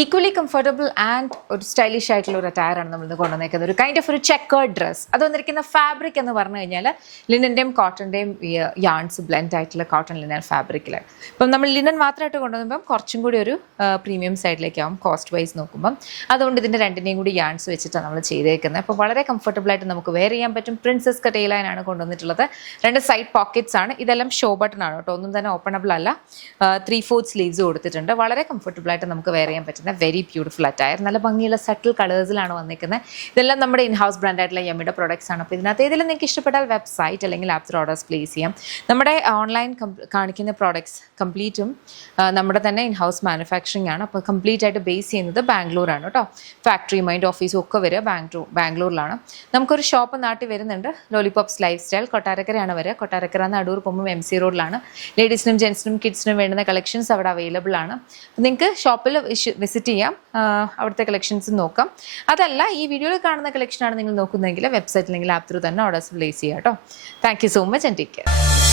Equally comfortable and ഒരു stylish ആയിട്ടുള്ള ഒരു അറ്റയറാണ് നമ്മൾ കൊണ്ടുവന്നേക്കുന്നത്. ഒരു കൈൻഡ് ഓഫ് ഒരു ചെക്കേർഡ് ഡ്രസ്. അത് വന്നിരിക്കുന്ന ഫാബ്രിക് എന്ന് പറഞ്ഞു കഴിഞ്ഞാൽ ലിനൻ്റെയും കോട്ടൻ്റെയും യാൺസ് ബ്ലെൻഡ് ആയിട്ടുള്ള കോട്ടൺ ലിനൻ ഫാബ്രിക്കിലാണ്. ഇപ്പം നമ്മൾ ലിനൻ മാത്രമായിട്ട് കൊണ്ടുവന്നപ്പം കുറച്ചും കൂടി ഒരു പ്രീമിയം സൈഡിലേക്കാവും കോസ്റ്റ് വൈസ് നോക്കുമ്പം. അതുകൊണ്ട് ഇതിൻ്റെ രണ്ടിനെയും കൂടി യാൺസ് വെച്ചിട്ടാണ് നമ്മൾ ചെയ്തേക്കുന്നത്. അപ്പോൾ വളരെ കംഫർട്ടബിൾ ആയിട്ട് നമുക്ക് വെയർ ചെയ്യാൻ പറ്റും. പ്രിൻസസ് കട്ട് എ ലൈൻ ആണ് കൊണ്ടുവന്നിട്ടുള്ളത്. 2 സൈഡ് പോക്കറ്റ്സ് ആണ്. ഇതെല്ലാം ഷോ ബട്ടൺ ആണ് കേട്ടോ, ഒന്നും തന്നെ ഓപ്പണബിൾ അല്ല. 3/4 സ്ലീവ്സ് കൊടുത്തിട്ടുണ്ട്. വളരെ കംഫർട്ടബിൾ ആയിട്ട് നമുക്ക് വെയർ ചെയ്യാൻ പറ്റുന്ന വെരി ബ്യൂട്ടിഫുൾ അറ്റയർ. നല്ല ഭംഗിയുള്ള സട്ടിൽ കളേഴ്സിലാണ് വന്നിരിക്കുന്നത്. ഇതെല്ലാം നമ്മുടെ ഇൻ ഹൗസ് ബ്രാൻഡ് ആയിട്ടുള്ള യമ്മിയുടെ പ്രൊഡക്ട്സ് ആണ്. അപ്പോൾ ഇതിനകത്ത് ഏതെങ്കിലും നിങ്ങൾക്ക് ഇഷ്ടപ്പെട്ടാൽ വെബ്സൈറ്റ് അല്ലെങ്കിൽ ആപ്പ് ത്രൂ ഓർഡേഴ്സ് പ്ലേസ് ചെയ്യാം. നമ്മുടെ ഓൺലൈൻ കാണിക്കുന്ന പ്രോഡക്ട്സ് കംപ്ലീറ്റും നമ്മുടെ തന്നെ ഇൻ ഹൗസ് മാനുഫാക്ചറിങ് ആണ്. അപ്പോൾ കംപ്ലീറ്റ് ആയിട്ട് ബേസ് ചെയ്യുന്നത് ബാംഗ്ലൂരാണ് കേട്ടോ. ഫാക്ടറി മൈൻഡ് ഓഫീസും ഒക്കെ വരിക ബാംഗ്ലൂരിലാണ്. നമുക്കൊരു ഷോപ്പ് നാട്ടിൽ വരുന്നുണ്ട്, ലോലിപോപ്സ് ലൈഫ് സ്റ്റൈൽ. കൊട്ടാരക്കരയാണ് വരിക. കൊട്ടാരക്കര നിന്ന് അടൂർ പോകുമ്പോൾ MC റോഡിലാണ്. ലേഡീസിനും ജെൻസിനും കിഡ്സിനും വേണ്ടുന്ന കളക്ഷൻസ് അവിടെ അവൈലബിൾ ആണ്. നിങ്ങൾക്ക് ഷോപ്പിൽ വിസിറ്റ് ചെയ്യാം, അവിടുത്തെ കളക്ഷൻസ് നോക്കാം. അതല്ല ഈ വീഡിയോയിൽ കാണുന്ന കളക്ഷനാണ് നിങ്ങൾ നോക്കുന്നതെങ്കിൽ വെബ്സൈറ്റ് അല്ലെങ്കിൽ ആപ്പ് ത്രൂ തന്നെ ഓർഡേഴ്സ് പ്ലേസ് ചെയ്യാം കേട്ടോ. Thank you so much and take care.